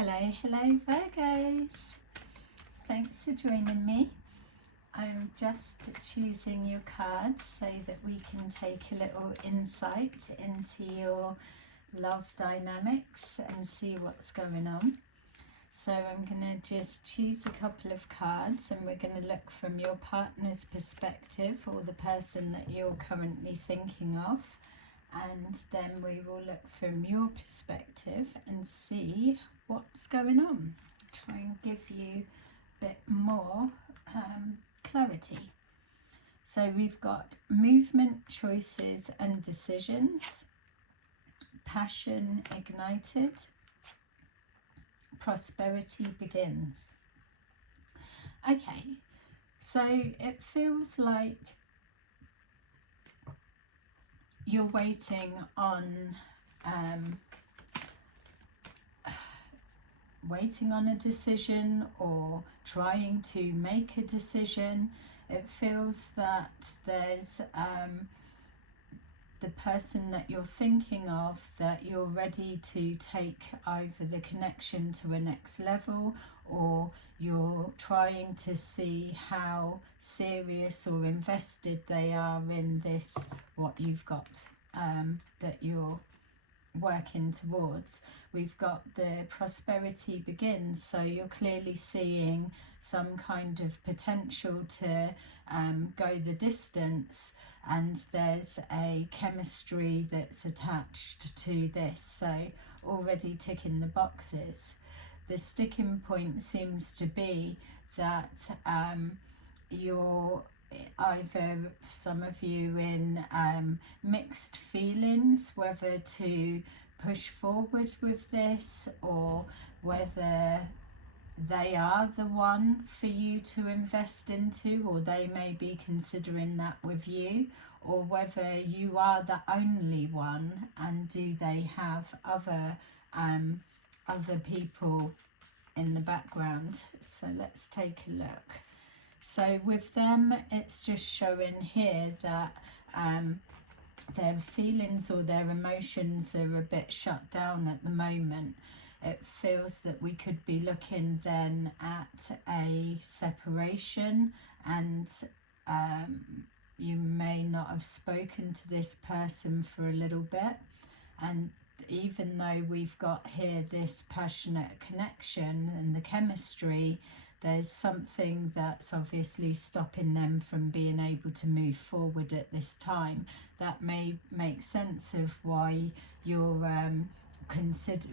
Hello Virgos, thanks for joining me. I'm just choosing your cards so that we can take a little insight into your love dynamics and see what's going on. So I'm going to just choose a couple of cards and we're going to look from your partner's perspective, or the person that you're currently thinking of, and then we will look from your perspective and see what's going on. Try and give you a bit more clarity. So we've got movement, choices and decisions, passion ignited, prosperity begins. Okay, so it feels like you're waiting on a decision, or trying to make a decision. It feels that there's the person that you're thinking of, that you're ready to take either the connection to a next level, or you're trying to see how serious or invested they are in this, what you've got that you're working towards. We've got the prosperity begins, so you're clearly seeing some kind of potential to go the distance, and there's a chemistry that's attached to this, so already ticking the boxes. The sticking point seems to be that you're either, some of you, in mixed feelings whether to push forward with this, or whether they are the one for you to invest into, or they may be considering that with you, or whether you are the only one, and do they have other people in the background. So let's take a look. So with them, it's just showing here that their feelings or their emotions are a bit shut down at the moment. It feels that we could be looking then at a separation, and you may not have spoken to this person for a little bit, and even though we've got here this passionate connection and the chemistry, there's something that's obviously stopping them from being able to move forward at this time. That may make sense of why you're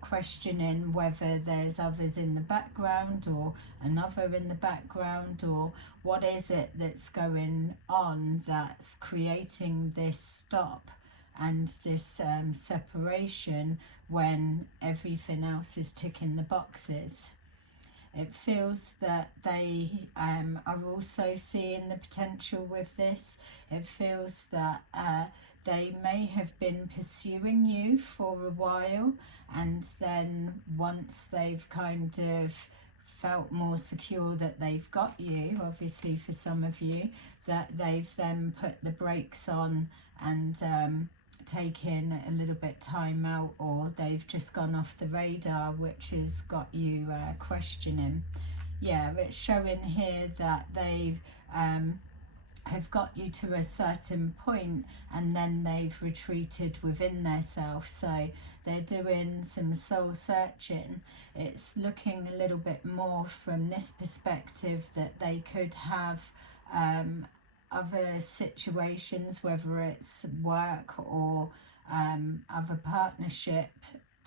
questioning whether there's others in the background, or another in the background, or what is it that's going on that's creating this stop and this separation when everything else is ticking the boxes. It feels that they are also seeing the potential with this. It feels that they may have been pursuing you for a while, and then once they've kind of felt more secure that they've got you, obviously for some of you, that they've then put the brakes on and taken a little bit time out, or they've just gone off the radar, which has got you questioning. Yeah, it's showing here that they have got you to a certain point, and then they've retreated within themselves, so they're doing some soul searching. It's looking a little bit more from this perspective that they could have other situations, whether it's work or other partnership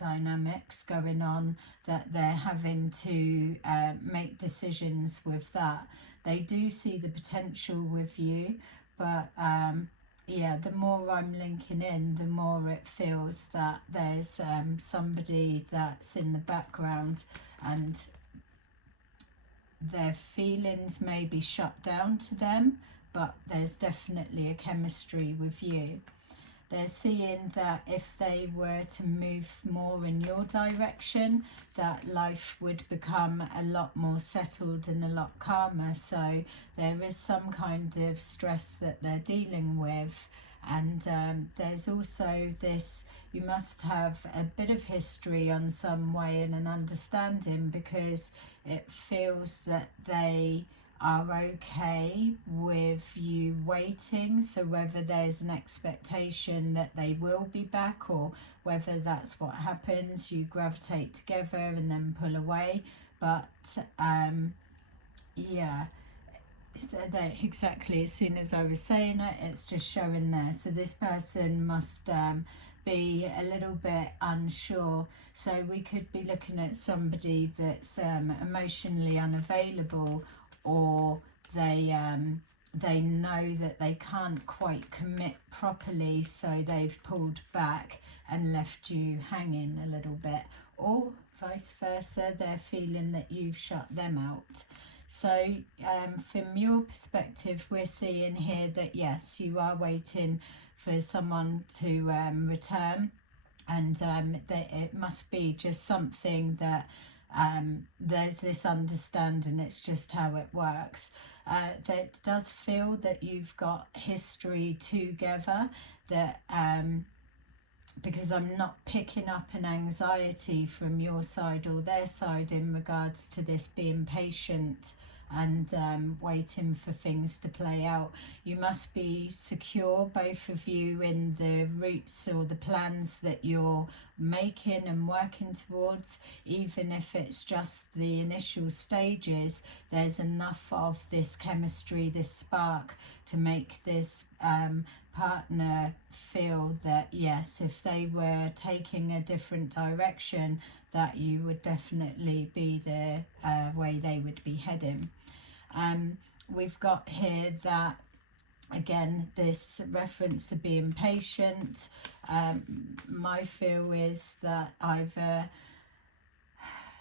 dynamics going on, that they're having to make decisions with that. They do see the potential with you, but yeah, the more I'm linking in, the more it feels that there's somebody that's in the background, and their feelings may be shut down to them, but there's definitely a chemistry with you. They're seeing that if they were to move more in your direction, that life would become a lot more settled and a lot calmer. So there is some kind of stress that they're dealing with, and there's also this you must have a bit of history on some way and an understanding, because it feels that they are okay with you waiting. So whether there's an expectation that they will be back, or whether that's what happens, you gravitate together and then pull away. But yeah, so that exactly as soon as I was saying it, it's just showing there. So this person must be a little bit unsure. So we could be looking at somebody that's emotionally unavailable, or they know that they can't quite commit properly, so they've pulled back and left you hanging a little bit, or vice versa, they're feeling that you've shut them out. So from your perspective, we're seeing here that yes, you are waiting for someone to return, and that it must be just something that there's this understanding, it's just how it works. That does feel that you've got history together, that because I'm not picking up an anxiety from your side or their side in regards to this being patient and waiting for things to play out. You must be secure, both of you, in the routes or the plans that you're making and working towards. Even if it's just the initial stages, there's enough of this chemistry, this spark, to make this partner feel that yes, if they were taking a different direction, that you would definitely be the way they would be heading. We've got here that, again, this reference to being patient. My feel is that either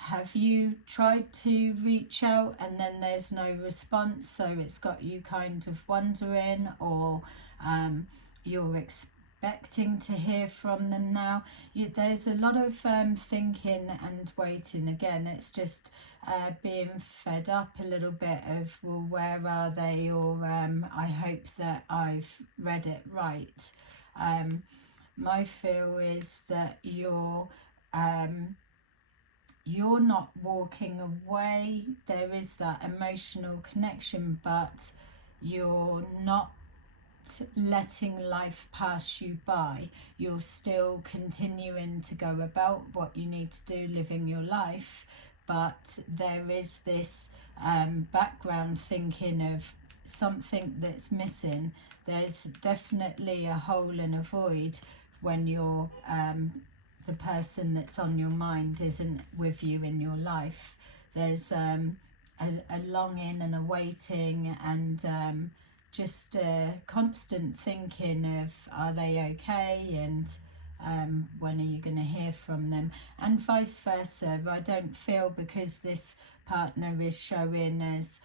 have you tried to reach out and then there's no response, so it's got you kind of wondering, or you're expecting to hear from them now. There's a lot of thinking and waiting. Again, it's just being fed up a little bit of, well, where are they, or I hope that I've read it right. My feel is that you're not walking away. There is that emotional connection, but you're not letting life pass you by. You're still continuing to go about what you need to do, living your life, but there is this background thinking of something that's missing. There's definitely a hole and a void when you're the person that's on your mind isn't with you in your life. There's a longing and a waiting, and just a constant thinking of, are they okay, and when are you going to hear from them, and vice versa. I don't feel, because this partner is showing as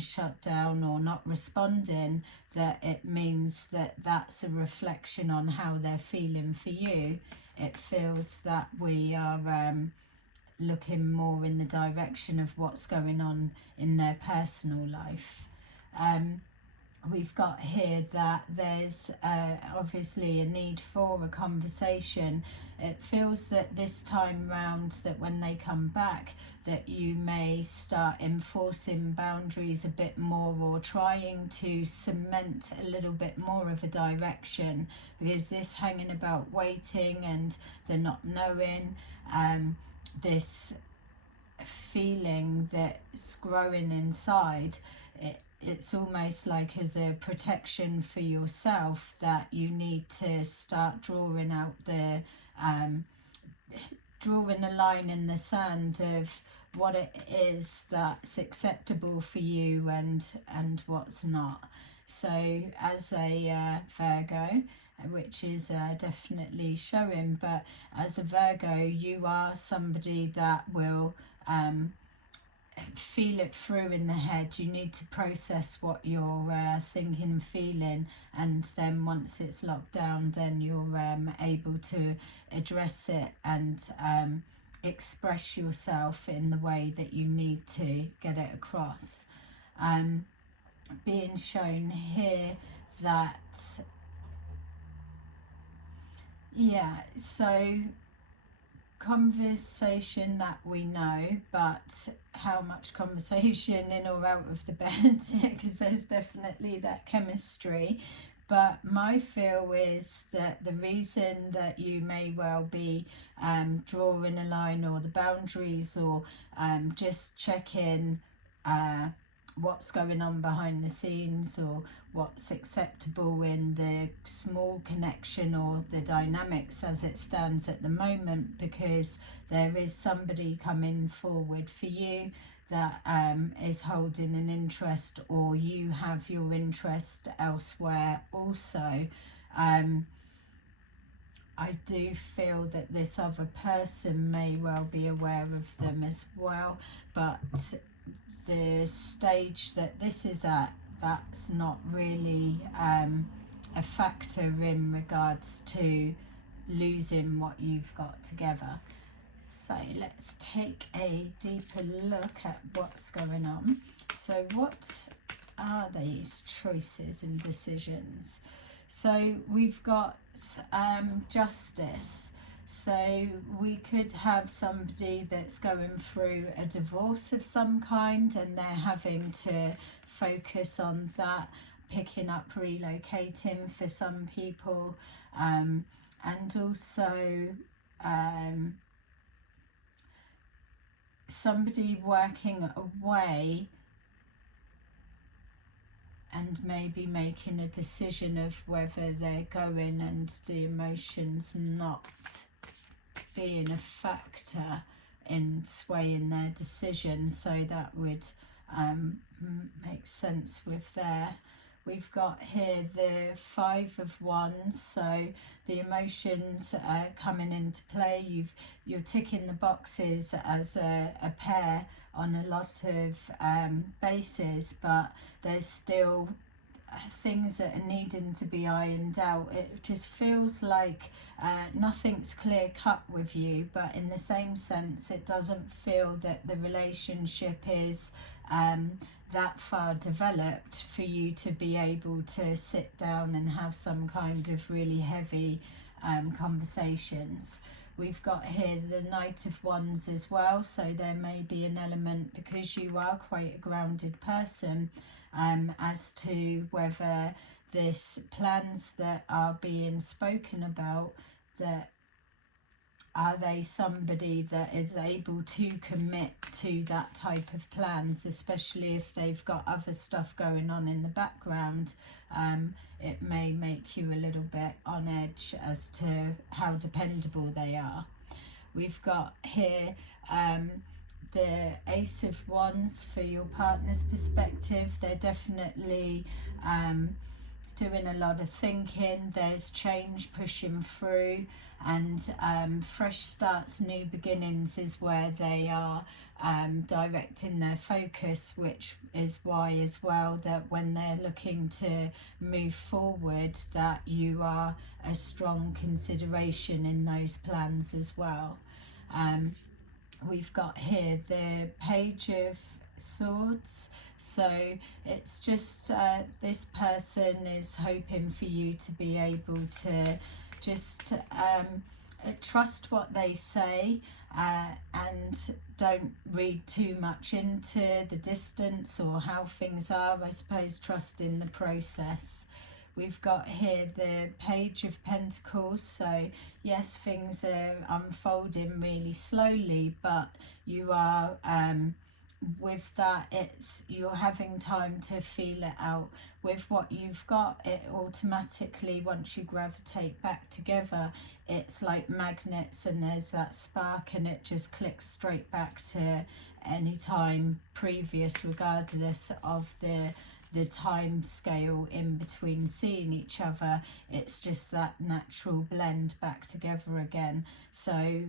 shut down or not responding, that it means that that's a reflection on how they're feeling for you. It feels that we are looking more in the direction of what's going on in their personal life. We've got here that there's obviously a need for a conversation. It feels that this time round, that when they come back, that you may start enforcing boundaries a bit more, or trying to cement a little bit more of a direction, because this hanging about waiting and the not knowing, this feeling that's growing inside, it's almost like as a protection for yourself, that you need to start drawing out the drawing a line in the sand of what it is that's acceptable for you and what's not. So as a Virgo, which is definitely showing, but as a Virgo, you are somebody that will feel it through in the head. You need to process what you're thinking and feeling, and then once it's locked down, then you're able to address it and express yourself in the way that you need to get it across. Being shown here that Yeah, so conversation that we know, but how much conversation in or out of the bed, because there's definitely that chemistry. But my feel is that the reason that you may well be drawing a line or the boundaries, or just checking what's going on behind the scenes, or what's acceptable in the small connection or the dynamics as it stands at the moment, because there is somebody coming forward for you that is holding an interest, or you have your interest elsewhere also. I do feel that this other person may well be aware of them as well, but the stage that this is at, that's not really a factor in regards to losing what you've got together. So let's take a deeper look at what's going on. So what are these choices and decisions? So we've got justice. So we could have somebody that's going through a divorce of some kind, and they're having to focus on that, picking up relocating for some people, and also somebody working away and maybe making a decision of whether they're going, and the emotions not being a factor in swaying their decision. So that would make sense with there. We've got here the Five of Wands, so the emotions are coming into play. You're ticking the boxes as a pair on a lot of bases, but there's still things that are needing to be ironed out. It just feels like nothing's clear cut with you, but in the same sense, it doesn't feel that the relationship is that far developed for you to be able to sit down and have some kind of really heavy conversations. We've got here the Knight of Wands as well, so there may be an element, because you are quite a grounded person, as to whether this plans that are being spoken about, that are they somebody that is able to commit to that type of plans, especially if they've got other stuff going on in the background. It may make you a little bit on edge as to how dependable they are. We've got here the Ace of Wands for your partner's perspective. They're definitely doing a lot of thinking. There's change pushing through, and fresh starts, new beginnings is where they are directing their focus, which is why as well that when they're looking to move forward, that you are a strong consideration in those plans as well. We've got here the Page of Swords, so it's just this person is hoping for you to be able to just trust what they say, and don't read too much into the distance or how things are. I suppose trust in the process. We've got here the Page of Pentacles, so yes, things are unfolding really slowly, but you are with that, it's you're having time to feel it out. With what you've got, it automatically, once you gravitate back together, it's like magnets, and there's that spark, and it just clicks straight back to any time previous, regardless of the time scale in between seeing each other. It's just that natural blend back together again. So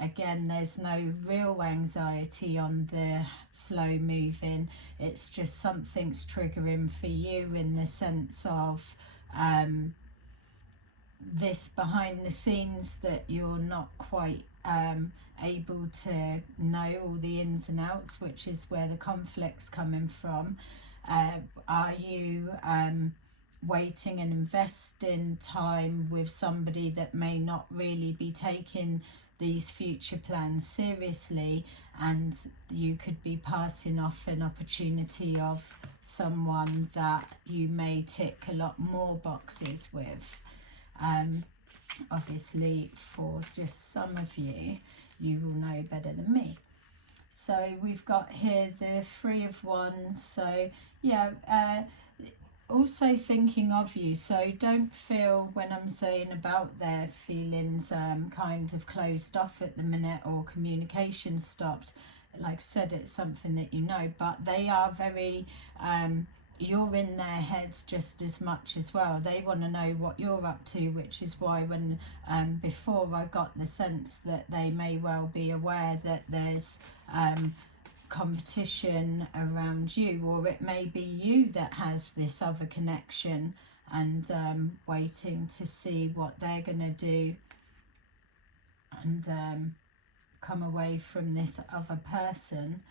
again, there's no real anxiety on the slow moving. It's just something's triggering for you in the sense of this behind the scenes that you're not quite able to know all the ins and outs, which is where the conflict's coming from. Are you waiting and investing time with somebody that may not really be taking these future plans seriously, and you could be passing off an opportunity of someone that you may tick a lot more boxes with. Obviously for just some of you, you will know better than me. So we've got here the Three of Wands. So yeah, also thinking of you. So don't feel, when I'm saying about their feelings kind of closed off at the minute or communication stopped, like I said, it's something that you know, but they are very you're in their head just as much as well. They want to know what you're up to, which is why when before I got the sense that they may well be aware that there's competition around you, or it may be you that has this other connection, and waiting to see what they're going to do and come away from this other person.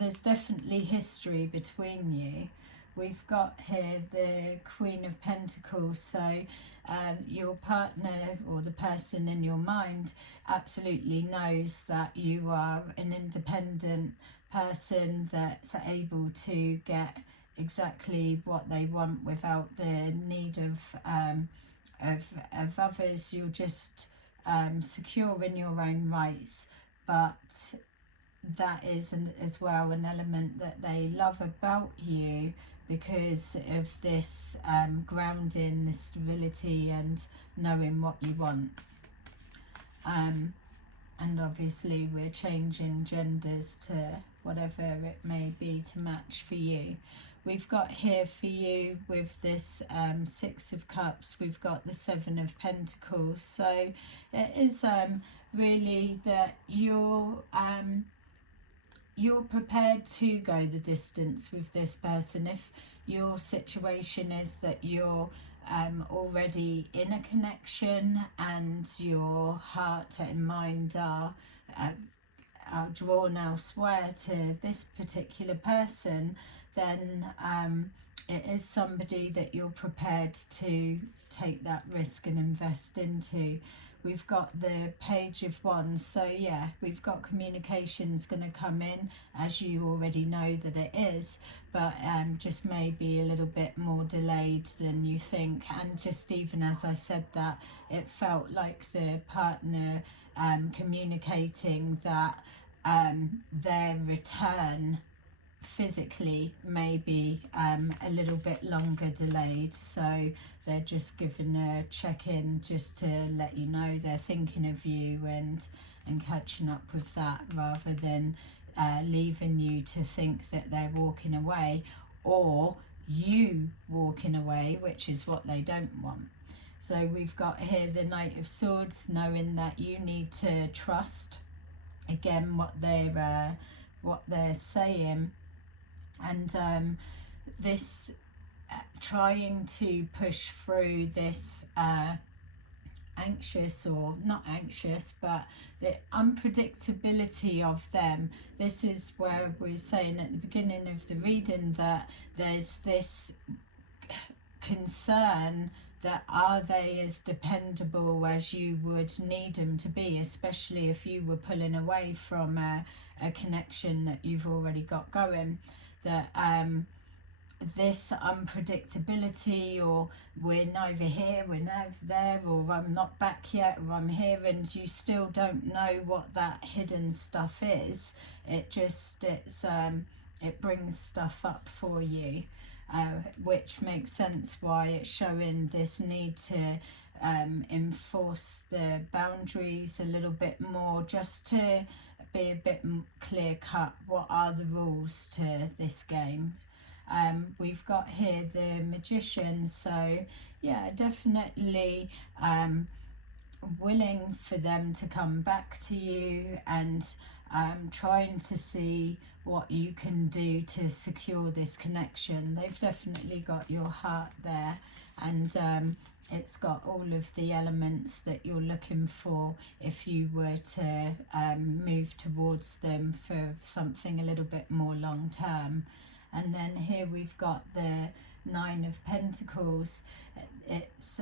There's definitely history between you. We've got here the Queen of Pentacles. So your partner or the person in your mind absolutely knows that you are an independent person that's able to get exactly what they want without the need of others. You're just secure in your own rights, but that is as well an element that they love about you, because of this grounding, this stability and knowing what you want. And obviously we're changing genders to whatever it may be to match for you. We've got here for you with this Six of Cups, we've got the Seven of Pentacles. So it is really that you're prepared to go the distance with this person. If your situation is that you're already in a connection and your heart and mind are drawn elsewhere to this particular person, then it is somebody that you're prepared to take that risk and invest into. We've got the Page of Wands. So yeah, we've got communications going to come in, as you already know that it is, but just maybe a little bit more delayed than you think. And just even as I said that, it felt like the partner communicating that their return physically may be a little bit longer delayed. So they're just giving a check-in just to let you know they're thinking of you and catching up with that, rather than leaving you to think that they're walking away, or you walking away, which is what they don't want. So we've got here the Knight of Swords, knowing that you need to trust again what they're saying, and this trying to push through this anxious, or not anxious, but the unpredictability of them. This is where we're saying at the beginning of the reading that there's this concern that are they as dependable as you would need them to be, especially if you were pulling away from a connection that you've already got going. That this unpredictability, or we're neither here, we're neither there, or I'm not back yet, or I'm here, and you still don't know what that hidden stuff is. It brings stuff up for you, which makes sense why it's showing this need to enforce the boundaries a little bit more, just to be a bit clear cut. What are the rules to this game? We've got here the Magician. So yeah, definitely willing for them to come back to you, and trying to see what you can do to secure this connection. They've definitely got your heart there, and it's got all of the elements that you're looking for if you were to move towards them for something a little bit more long term. And then here we've got the Nine of Pentacles. It's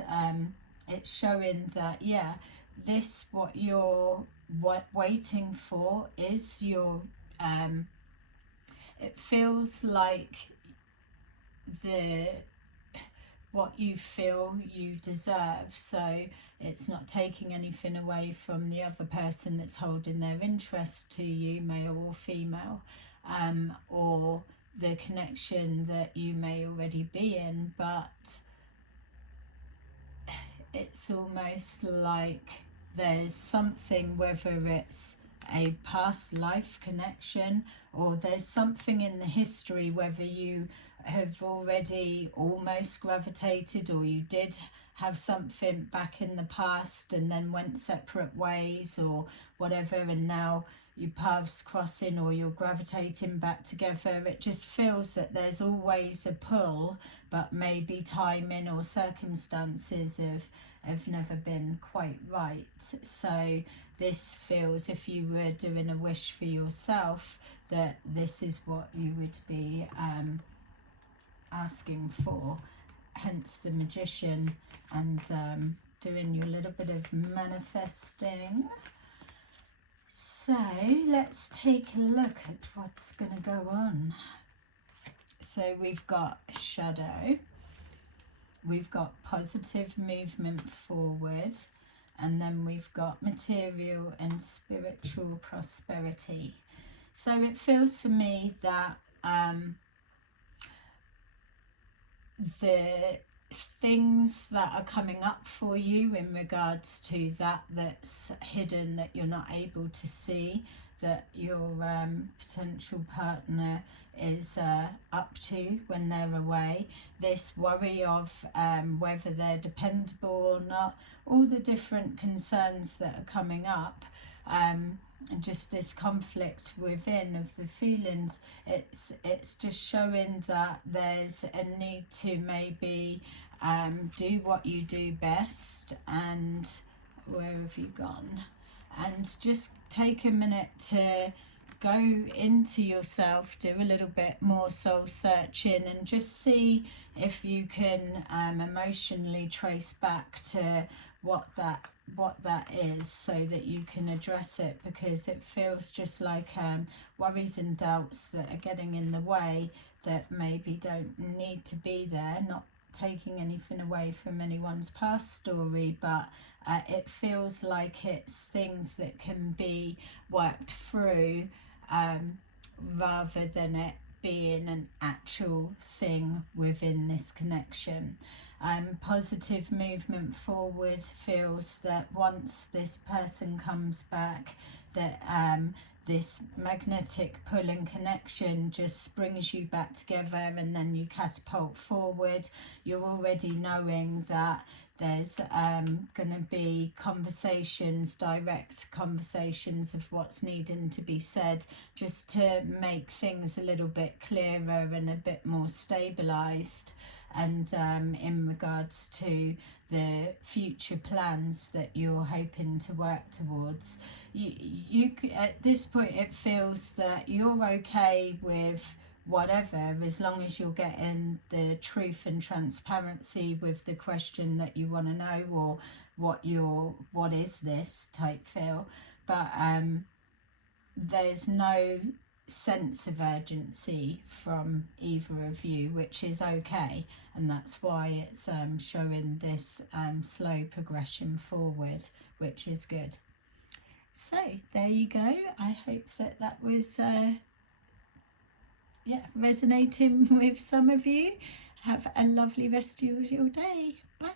showing that, yeah, this, what you're waiting for is your, it feels like what you feel you deserve. So it's not taking anything away from the other person that's holding their interest to you, male or female, or the connection that you may already be in, but it's almost like there's something, whether it's a past life connection or there's something in the history, whether you have already almost gravitated or you did have something back in the past and then went separate ways or whatever, and now your paths crossing or you're gravitating back together. It just feels that there's always a pull, but maybe timing or circumstances have never been quite right. So this feels, if you were doing a wish for yourself, that this is what you would be asking for, hence the Magician, and doing your little bit of manifesting. So let's take a look at what's going to go on. So we've got shadow, we've got positive movement forward, and then we've got material and spiritual prosperity. So it feels to me that the things that are coming up for you in regards to that's hidden, that you're not able to see, that your potential partner is up to when they're away, this worry of whether they're dependable or not, all the different concerns that are coming up, and just this conflict within of the feelings, it's just showing that there's a need to maybe do what you do best. And where have you gone? And just take a minute to go into yourself, do a little bit more soul searching, and just see if you can emotionally trace back to what that is, so that you can address it, because it feels just like worries and doubts that are getting in the way, that maybe don't need to be there. Not taking anything away from anyone's past story, but it feels like it's things that can be worked through, rather than it being an actual thing within this connection. Positive movement forward feels that once this person comes back, that this magnetic pull and connection just brings you back together, and then you catapult forward. You're already knowing that there's going to be conversations, direct conversations of what's needing to be said, just to make things a little bit clearer and a bit more stabilized. And in regards to the future plans that you're hoping to work towards, you at this point it feels that you're okay with whatever, as long as you're getting the truth and transparency with the question that you want to know, or what is this type feel. But there's no sense of urgency from either of you, which is okay, and that's why it's showing this slow progression forward, which is good. So there you go. I hope that was resonating with some of you. Have a lovely rest of your day. Bye.